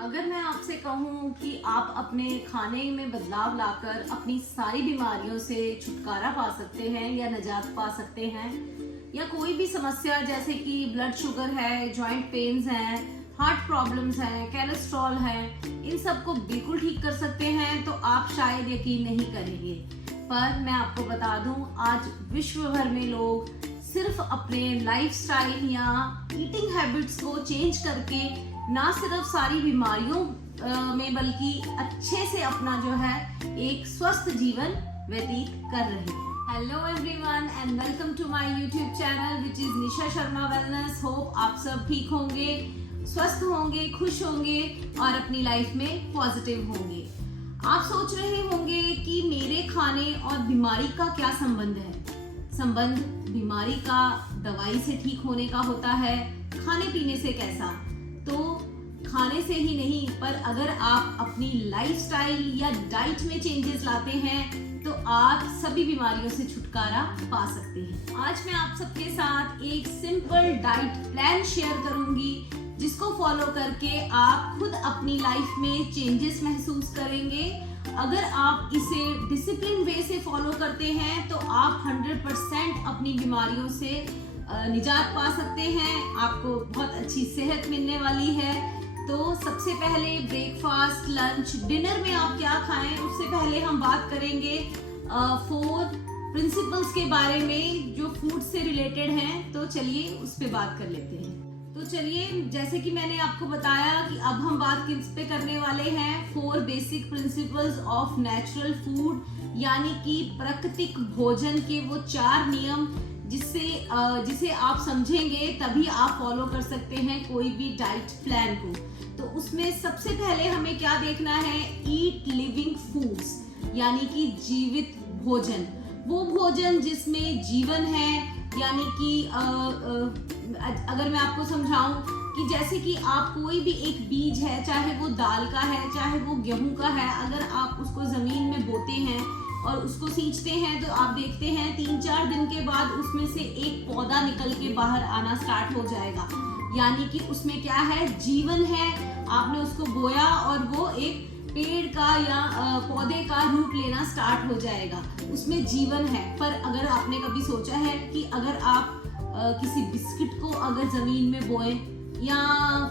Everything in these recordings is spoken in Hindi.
अगर मैं आपसे कहूँ कि आप अपने खाने में बदलाव लाकर अपनी सारी बीमारियों से छुटकारा पा सकते हैं या निजात पा सकते हैं, या कोई भी समस्या जैसे कि ब्लड शुगर है, जॉइंट पेन्स हैं, हार्ट प्रॉब्लम्स हैं, कोलेस्ट्रॉल है, इन सब को बिल्कुल ठीक कर सकते हैं, तो आप शायद यकीन नहीं करेंगे। पर मैं आपको बता दूं, आज विश्व भर में लोग सिर्फ अपने लाइफस्टाइल या ईटिंग हैबिट्स को चेंज करके ना सिर्फ सारी बीमारियों में बल्कि अच्छे से अपना जो है एक स्वस्थ जीवन व्यतीत कर रहे हैं। Hello everyone and welcome to my YouTube channel which is Nisha Sharma wellness. Hope आप सब ठीक होंगे, स्वस्थ होंगे, खुश होंगे और अपनी लाइफ में पॉजिटिव होंगे। आप सोच रहे होंगे कि मेरे खाने और बीमारी का क्या संबंध है। संबंध बीमारी का दवाई से ठीक होने का होता है, खाने पीने से कैसा? तो खाने से ही नहीं, पर अगर आप अपनी लाइफस्टाइल या डाइट में चेंजेस लाते हैं तो आप सभी बीमारियों से छुटकारा पा सकते हैं। आज मैं आप सबके साथ एक सिंपल डाइट प्लान शेयर करूंगी जिसको फॉलो करके आप खुद अपनी लाइफ में चेंजेस महसूस करेंगे। अगर आप इसे डिसिप्लिन वे से फॉलो करते हैं तो आप 100% अपनी बीमारियों से निजात पा सकते हैं। आपको बहुत अच्छी सेहत मिलने वाली है। तो सबसे पहले ब्रेकफास्ट, लंच, डिनर में आप क्या खाएं, उससे पहले हम बात करेंगे 4 प्रिंसिपल्स के बारे में जो फूड से रिलेटेड हैं। तो चलिए उस पे बात कर लेते हैं। तो चलिए, जैसे कि मैंने आपको बताया कि अब हम बात किस पे करने वाले हैं, 4 basic principles of natural food, यानी कि प्राकृतिक भोजन के वो 4 नियम जिसे आप समझेंगे तभी आप फॉलो कर सकते हैं कोई भी डाइट प्लान को। तो उसमें सबसे पहले हमें क्या देखना है, ईट लिविंग फूड्स, यानी कि जीवित भोजन, वो भोजन जिसमें जीवन है। यानी कि अगर मैं आपको समझाऊं कि जैसे कि आप कोई भी एक बीज है, चाहे वो दाल का है, चाहे वो गेहूं का है, अगर आप उसको जमीन में बोते हैं और उसको सींचते हैं तो आप देखते हैं 3-4 दिन के बाद उसमें से एक पौधा निकल के बाहर आना स्टार्ट हो जाएगा। यानी कि उसमें क्या है, जीवन है। आपने उसको बोया और वो एक पेड़ का या पौधे का रूप लेना स्टार्ट हो जाएगा, उसमें जीवन है। पर अगर आपने कभी सोचा है कि अगर आप किसी बिस्किट को अगर जमीन में बोए, या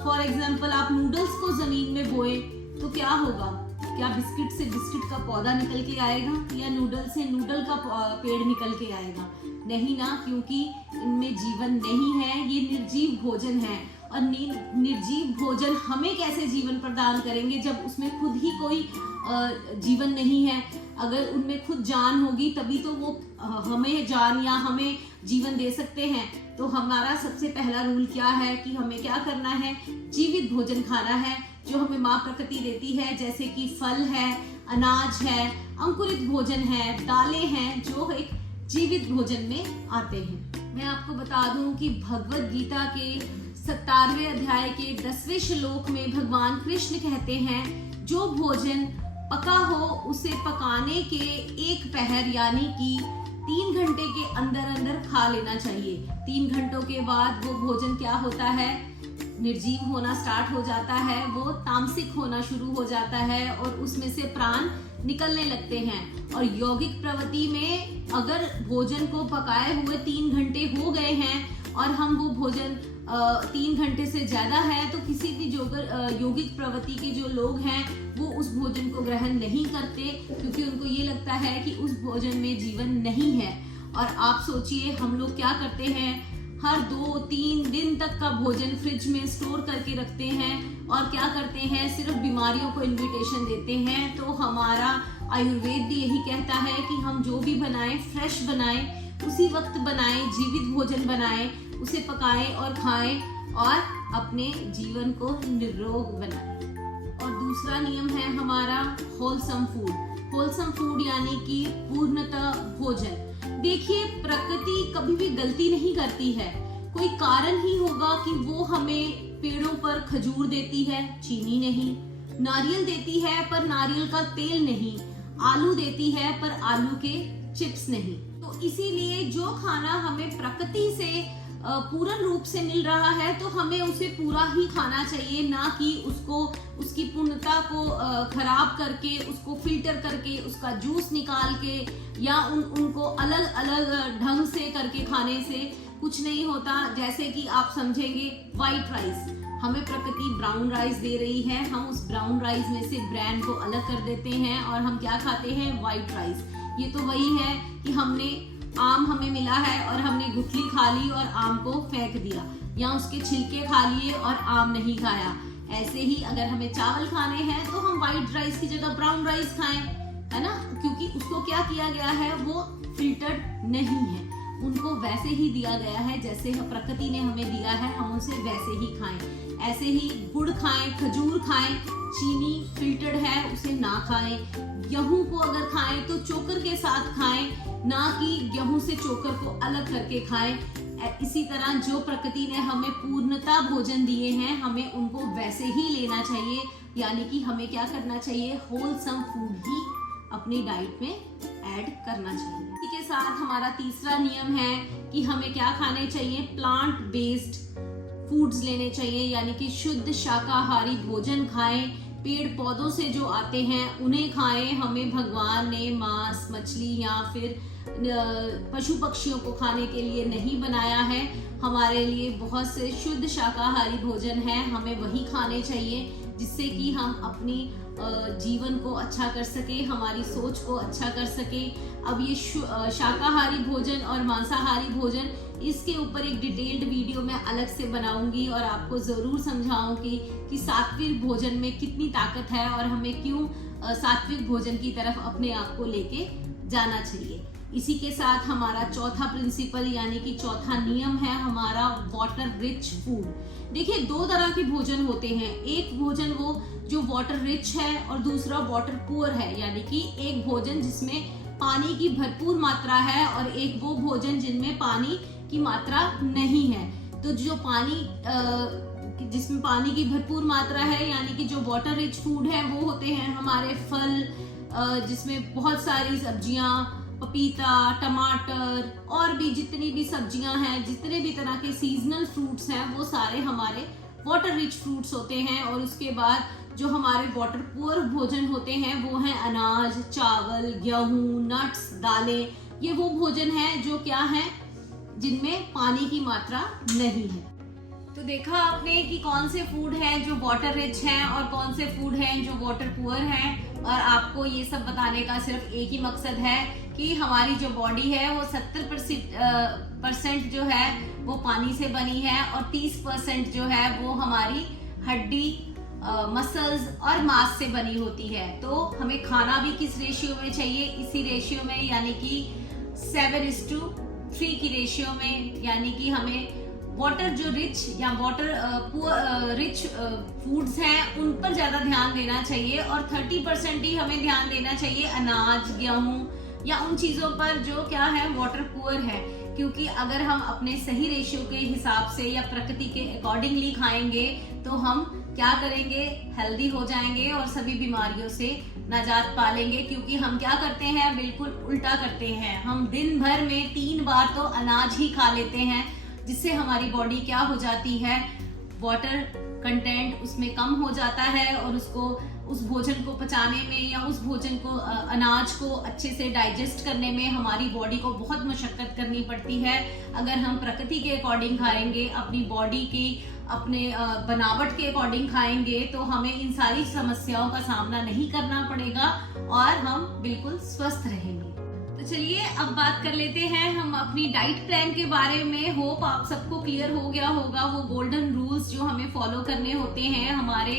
फॉर एग्जाम्पल आप नूडल्स को जमीन में बोए, तो क्या होगा? क्या बिस्किट से बिस्किट का पौधा निकल के आएगा या नूडल से नूडल का पेड़ निकल के आएगा? नहीं ना, क्योंकि इनमें जीवन नहीं है, ये निर्जीव भोजन है। और निर्जीव भोजन हमें कैसे जीवन प्रदान करेंगे जब उसमें खुद ही कोई जीवन नहीं है। अगर उनमें खुद जान होगी तभी तो वो हमें जान या हमें जीवन दे सकते हैं। तो हमारा सबसे पहला रूल क्या है कि हमें क्या करना है, जीवित भोजन खाना है जो हमें माँ प्रकृति देती है, जैसे कि फल है, अनाज है, अंकुरित भोजन है, दालें हैं, जो एक जीवित भोजन में आते हैं। मैं आपको बता दूं कि भगवत गीता के 17वें अध्याय के 10वें श्लोक में भगवान कृष्ण कहते हैं, जो भोजन पका हो उसे पकाने के 1 पहर यानी कि 3 घंटे के अंदर अंदर खा लेना चाहिए। 3 घंटों के बाद वो भोजन क्या होता है, निर्जीव होना स्टार्ट हो जाता है, वो तामसिक होना शुरू हो जाता है और उसमें से प्राण निकलने लगते हैं। और यौगिक प्रवृत्ति में अगर भोजन को पकाए हुए 3 घंटे हो गए हैं और हम वो भोजन 3 घंटे से ज्यादा है, तो किसी भी यौगिक प्रवृत्ति के जो लोग हैं वो उस भोजन को ग्रहण नहीं करते, क्योंकि उनको ये लगता है कि उस भोजन में जीवन नहीं है। और आप सोचिए, हम लोग क्या करते हैं, हर 2-3 दिन तक का भोजन फ्रिज में स्टोर करके रखते हैं और क्या करते हैं, सिर्फ बीमारियों को इन्विटेशन देते हैं। तो हमारा आयुर्वेद भी यही कहता है कि हम जो भी बनाएं फ्रेश बनाएं, उसी वक्त बनाएं, जीवित भोजन बनाएं, उसे पकाएं और खाएं और अपने जीवन को निरोग बनाएं। और दूसरा नियम है हमारा होलसम फूड। होलसम फूड यानी कि पूर्णतः भोजन। देखिए, प्रकृति कभी भी गलती नहीं करती है, कोई कारण ही होगा कि वो हमें पेड़ों पर खजूर देती है, चीनी नहीं, नारियल देती है पर नारियल का तेल नहीं, आलू देती है पर आलू के चिप्स नहीं। तो इसीलिए जो खाना हमें प्रकृति से पूर्ण रूप से मिल रहा है तो हमें उसे पूरा ही खाना चाहिए, ना कि उसको उसकी छिलका को खराब करके, उसको फिल्टर करके, उसका जूस निकाल के या उनको अलग अलग ढंग से करके खाने से कुछ नहीं होता। जैसे कि आप समझेंगे व्हाइट राइस, हमें प्रकृति ब्राउन राइस दे रही है, हम उस ब्राउन राइस में से ब्रांड को अलग कर देते हैं और हम क्या खाते हैं, व्हाइट राइस। ये तो वही है कि हमने आम हमें मिला है और हमने गुठली खा ली और आम को फेंक दिया, या उसके छिलके खा लिए और आम नहीं खाया। ऐसे ही अगर हमें चावल खाने हैं तो हम व्हाइट राइस की जगह ब्राउन राइस खाएं, है ना, क्योंकि उसको क्या किया गया है, वो फिल्टर्ड नहीं है, उनको वैसे ही दिया गया है जैसे प्रकृति ने हमें दिया है, हम उसे वैसे ही खाएं। ऐसे ही गुड़ खाएं, खजूर खाएं, चीनी फिल्टर्ड है उसे ना खाएं। गेहूं को अगर खाएं तो चोकर के साथ खाएं, ना कि गेहूं से चोकर को अलग करके खाएं। इसी तरह जो प्रकृति ने हमें पूर्णता भोजन दिए हैं, हमें उनको वैसे ही लेना चाहिए, यानी कि हमें क्या करना चाहिए, होलसम फूड ही अपनी डाइट में ऐड करना चाहिए। इसी के साथ हमारा तीसरा नियम है कि हमें क्या खाने चाहिए, प्लांट बेस्ड फूड्स लेने चाहिए, यानी कि शुद्ध शाकाहारी भोजन खाएं, पेड़ पौधों से जो आते हैं उन्हें खाएं। हमें भगवान ने मांस, मछली या फिर पशु पक्षियों को खाने के लिए नहीं बनाया है, हमारे लिए बहुत से शुद्ध शाकाहारी भोजन है, हमें वही खाने चाहिए जिससे कि हम अपनी जीवन को अच्छा कर सके, हमारी सोच को अच्छा कर सके। अब ये शाकाहारी भोजन और मांसाहारी भोजन, इसके ऊपर एक डिटेल्ड वीडियो मैं अलग से बनाऊंगी और आपको जरूर समझाऊंगी कि सात्विक भोजन में कितनी ताकत है और हमें क्यों सात्विक भोजन की तरफ अपने आप को लेके जाना चाहिए। इसी के साथ हमारा चौथा प्रिंसिपल यानी कि चौथा नियम है हमारा वाटर रिच फूड। देखिए, दो तरह के भोजन होते हैं, एक भोजन वो जो वाटर रिच है और दूसरा वाटर पुअर है, यानी कि एक भोजन जिसमें पानी की भरपूर मात्रा है और एक वो भोजन जिनमें पानी की मात्रा नहीं है। तो जो जिसमें पानी की भरपूर मात्रा है, यानी कि जो वाटर रिच फूड है, वो होते हैं हमारे फल, जिसमें बहुत सारी सब्जियां, पपीता, टमाटर और भी जितनी भी सब्जियां हैं, जितने भी तरह के सीजनल फ्रूट्स हैं, वो सारे हमारे वाटर रिच फ्रूट्स होते हैं। और उसके बाद जो हमारे वाटर पुअर भोजन होते हैं वो हैं अनाज, चावल, गेहूं, नट्स, दालें। ये वो भोजन है जो क्या है, जिनमें पानी की मात्रा नहीं है। तो देखा आपने कि कौन से फूड हैं जो वाटर रिच हैं और कौन से फूड हैं जो वाटर पुअर हैं। और आपको ये सब बताने का सिर्फ एक ही मकसद है कि हमारी जो बॉडी है वो 70% जो है वो पानी से बनी है और 30% जो है वो हमारी हड्डी, मसल्स और मांस से बनी होती है। तो हमें खाना भी किस रेशियो में चाहिए, इसी रेशियो में, यानी कि 7:3 की रेशियो में। यानी कि हमें वाटर जो रिच या वाटर रिच फूड्स हैं उन पर ज्यादा ध्यान देना चाहिए और 30% ही हमें ध्यान देना चाहिए अनाज, गेहूं या उन चीजों पर जो क्या है वाटर पुअर है। क्योंकि अगर हम अपने सही रेशियो के हिसाब से या प्रकृति के अकॉर्डिंगली खाएंगे तो हम क्या करेंगे, हेल्दी हो जाएंगे और सभी बीमारियों से निजात पालेंगे। क्योंकि हम क्या करते हैं, बिल्कुल उल्टा करते हैं, हम दिन भर में 3 बार तो अनाज ही खा लेते हैं, जिससे हमारी बॉडी क्या हो जाती है, वाटर कंटेंट उसमें कम हो जाता है और उस भोजन को पचाने में या उस भोजन को अनाज को अच्छे से डाइजेस्ट करने में हमारी बॉडी को बहुत मशक्कत करनी पड़ती है। अगर हम प्रकृति के अकॉर्डिंग खाएंगे, अपनी बॉडी की अपने बनावट के अकॉर्डिंग खाएंगे तो हमें इन सारी समस्याओं का सामना नहीं करना पड़ेगा और हम बिल्कुल स्वस्थ रहेंगे। तो चलिए अब बात कर लेते हैं हम अपनी डाइट प्लान के बारे में। होप आप सबको क्लियर हो गया होगा वो गोल्डन रूल्स जो हमें फॉलो करने होते हैं हमारे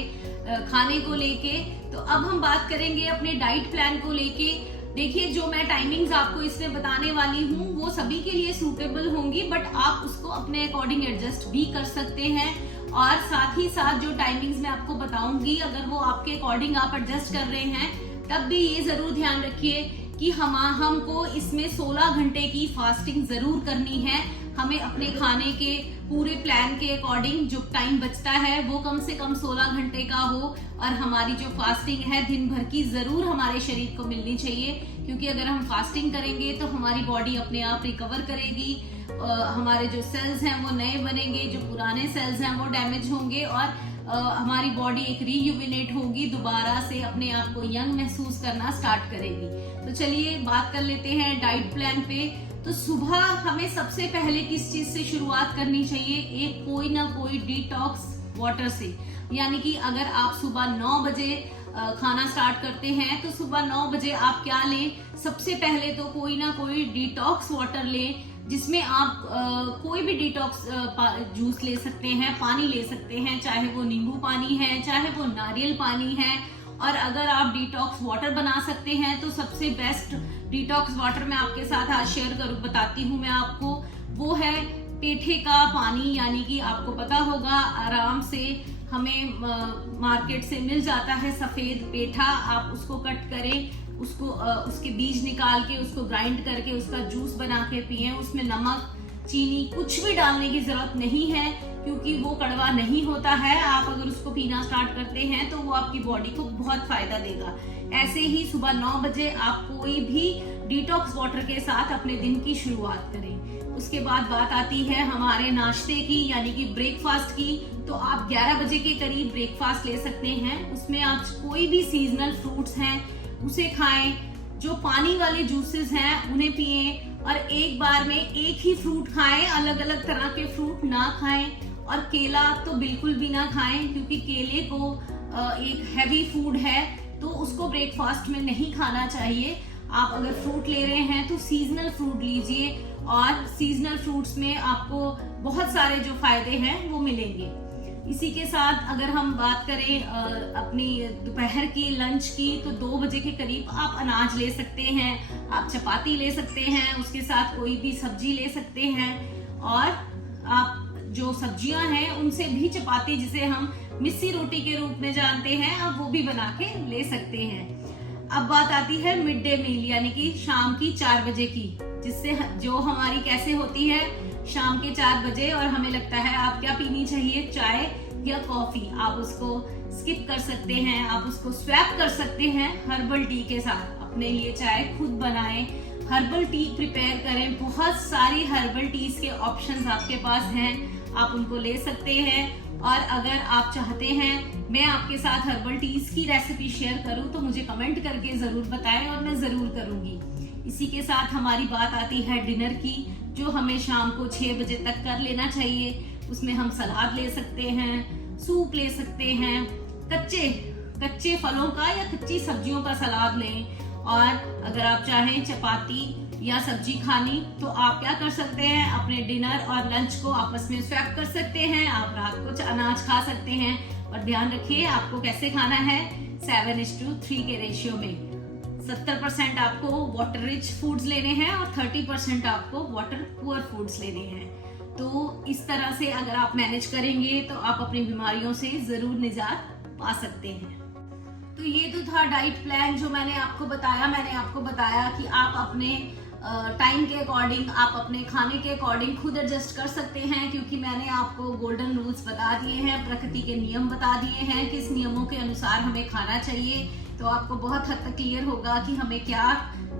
खाने को लेके। तो अब हम बात करेंगे अपने डाइट प्लान को लेके। देखिए, जो मैं टाइमिंग्स आपको इसमें बताने वाली हूँ वो सभी के लिए सूटेबल होंगी, बट आप उसको अपने अकॉर्डिंग एडजस्ट भी कर सकते हैं। और साथ ही साथ जो टाइमिंग्स मैं आपको बताऊंगी, अगर वो आपके अकॉर्डिंग आप एडजस्ट कर रहे हैं, तब भी ये जरूर ध्यान रखिए कि हमको इसमें 16 घंटे की फास्टिंग जरूर करनी है। हमें अपने खाने के पूरे प्लान के अकॉर्डिंग जो टाइम बचता है वो कम से कम 16 घंटे का हो और हमारी जो फास्टिंग है दिन भर की जरूर हमारे शरीर को मिलनी चाहिए। क्योंकि अगर हम फास्टिंग करेंगे तो हमारी बॉडी अपने आप रिकवर करेगी, हमारे जो सेल्स हैं वो नए बनेंगे, जो पुराने सेल्स हैं वो डैमेज होंगे और हमारी बॉडी एक रीयूविनेट होगी, दोबारा से अपने आप को यंग महसूस करना स्टार्ट करेगी। तो चलिए बात कर लेते हैं डाइट प्लान पे। तो सुबह हमें सबसे पहले किस चीज से शुरुआत करनी चाहिए? एक कोई ना कोई डिटॉक्स वाटर से। यानी कि अगर आप सुबह 9 बजे खाना स्टार्ट करते हैं तो सुबह 9 बजे आप क्या लें? सबसे पहले तो कोई ना कोई डिटॉक्स वाटर लें, जिसमें आप कोई भी डिटॉक्स जूस ले सकते हैं, पानी ले सकते हैं, चाहे वो नींबू पानी है, चाहे वो नारियल पानी है। और अगर आप डिटॉक्स वाटर बना सकते हैं तो सबसे बेस्ट डिटॉक्स वाटर मैं आपके साथ आज शेयर करूँ, बताती हूँ मैं आपको, वो है पेठे का पानी। यानी कि आपको पता होगा आराम से हमें मार्केट से मिल जाता है सफेद पेठा। आप उसको कट करें, उसको उसके बीज निकाल के उसको ग्राइंड करके उसका जूस बना के पिएं। उसमें नमक, चीनी कुछ भी डालने की जरूरत नहीं है, क्योंकि वो कड़वा नहीं होता है। आप अगर उसको पीना स्टार्ट करते हैं तो वो आपकी बॉडी को बहुत फायदा देगा। ऐसे ही सुबह 9 बजे आप कोई भी डिटॉक्स वाटर के साथ अपने दिन की शुरुआत करें। उसके बाद बात आती है हमारे नाश्ते की, यानी कि ब्रेकफास्ट की। तो आप 11 बजे के करीब ब्रेकफास्ट ले सकते हैं। उसमें आप कोई भी सीजनल फ्रूट्स हैं उसे खाएं, जो पानी वाले जूसेस हैं उन्हें पिएं, और एक बार में एक ही फ्रूट खाएं, अलग अलग तरह के फ्रूट ना खाएं। और केला तो बिल्कुल भी ना खाएं, क्योंकि केले को एक हैवी फूड है, तो उसको ब्रेकफास्ट में नहीं खाना चाहिए। आप अगर फ्रूट ले रहे हैं तो सीजनल फ्रूट लीजिए, और सीजनल फ्रूट्स में आपको बहुत सारे जो फायदे हैं वो मिलेंगे। इसी के साथ अगर हम बात करें अपनी दोपहर की लंच की, तो 2 बजे के करीब आप अनाज ले सकते हैं, आप चपाती ले सकते हैं, उसके साथ कोई भी सब्जी ले सकते हैं। और आप जो सब्जियां हैं उनसे भी चपाती, जिसे हम मिस्सी रोटी के रूप में जानते हैं, आप वो भी बना के ले सकते हैं। अब बात आती है मिड डे मील, यानी कि शाम की 4 बजे की, जिससे जो हमारी कैसे होती है शाम के 4 बजे, और हमें लगता है आप क्या पीनी चाहिए, चाय या कॉफी। आप उसको स्किप कर सकते हैं, आप उसको स्वैप कर सकते हैं हर्बल टी के साथ। अपने लिए चाय खुद बनाएं, हर्बल टी प्रिपेयर करें। बहुत सारी हर्बल टीज के ऑप्शंस आपके पास हैं, आप उनको ले सकते हैं। और अगर आप चाहते हैं मैं आपके साथ हर्बल टीज की रेसिपी शेयर करूं तो मुझे कमेंट करके जरूर बताएं, और मैं जरूर करूंगी। इसी के साथ हमारी बात आती है डिनर की, जो हमें शाम को 6 बजे तक कर लेना चाहिए। उसमें हम सलाद ले सकते हैं, सूप ले सकते हैं, कच्चे फलों का या कच्ची सब्जियों का सलाद लें। और अगर आप चाहें चपाती या सब्जी खानी, तो आप क्या कर सकते हैं, अपने डिनर और लंच को आपस में स्वैप कर सकते हैं। आप रात को अनाज खा सकते हैं, और ध्यान रखिए आपको कैसे खाना है, 7:3 के रेशियो में। 70% आपको वाटर रिच फूड्स लेने हैं और 30% आपको वाटर पुअर फूड्स लेने हैं। तो इस तरह से अगर आप मैनेज करेंगे तो आप अपनी बीमारियों से जरूर निजात पा सकते हैं। तो ये तो था डाइट प्लान जो मैंने आपको बताया। मैंने आपको बताया कि आप अपने टाइम के अकॉर्डिंग, आप अपने खाने के अकॉर्डिंग खुद एडजस्ट कर सकते हैं, क्योंकि मैंने आपको गोल्डन रूल्स बता दिए हैं, प्रकृति के नियम बता दिए हैं, किस नियमों के अनुसार हमें खाना चाहिए। तो आपको बहुत हद तक क्लियर होगा कि हमें क्या,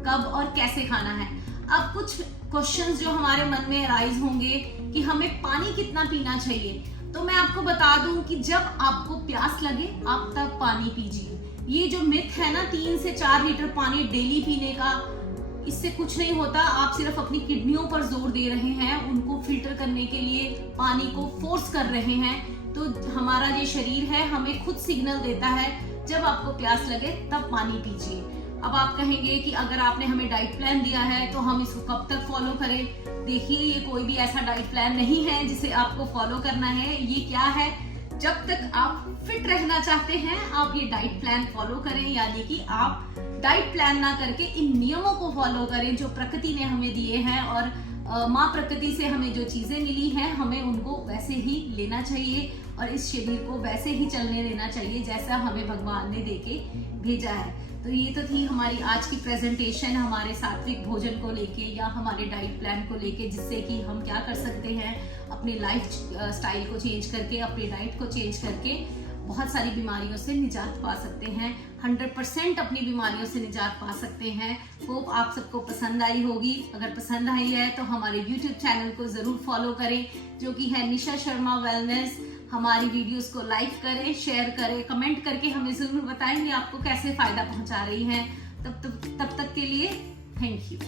कब और कैसे खाना है। अब कुछ क्वेश्चंस जो हमारे मन में राइज होंगे कि हमें पानी कितना पीना चाहिए, तो मैं आपको बता दूं कि जब आपको प्यास लगे आप तब पानी पीजिए। ये जो मिथ है ना 3 से 4 लीटर पानी डेली पीने का, इससे कुछ नहीं होता। आप सिर्फ अपनी किडनियों पर जोर दे रहे हैं, उनको फिल्टर करने के लिए पानी को फोर्स कर रहे हैं। तो हमारा ये शरीर है हमें खुद सिग्नल देता है, जब आपको प्यास लगे तब पानी पीजिए। अब आप कहेंगे कि अगर आपने हमें डाइट प्लान दिया है तो हम इसको कब तक फॉलो करें? देखिए, ये कोई भी ऐसा डाइट प्लान नहीं है जिसे आपको फॉलो करना है। ये क्या है, जब तक आप फिट रहना चाहते हैं आप ये डाइट प्लान फॉलो करें। यानी कि आप डाइट प्लान ना करके इन नियमों को फॉलो करें जो प्रकृति ने हमें दिए हैं, और माँ प्रकृति से हमें जो चीजें मिली हैं हमें उनको वैसे ही लेना चाहिए, और इस शरीर को वैसे ही चलने देना चाहिए जैसा हमें भगवान ने देके भेजा है। तो ये तो थी हमारी आज की प्रेजेंटेशन हमारे सात्विक भोजन को लेके या हमारे डाइट प्लान को लेके, जिससे कि हम क्या कर सकते हैं, अपनी लाइफ स्टाइल को चेंज करके, अपनी डाइट को चेंज करके बहुत सारी बीमारियों से निजात पा सकते हैं। 100% अपनी बीमारियों से निजात पा सकते हैं। होप आप सबको पसंद आई होगी। अगर पसंद आई है तो हमारे YouTube चैनल को जरूर फॉलो करें, जो कि है निशा शर्मा वेलनेस। हमारी वीडियोस को लाइक करें, शेयर करें, कमेंट करके हमें जरूर बताएंगे आपको कैसे फायदा पहुंचा रही हैं। तब तक के लिए थैंक यू।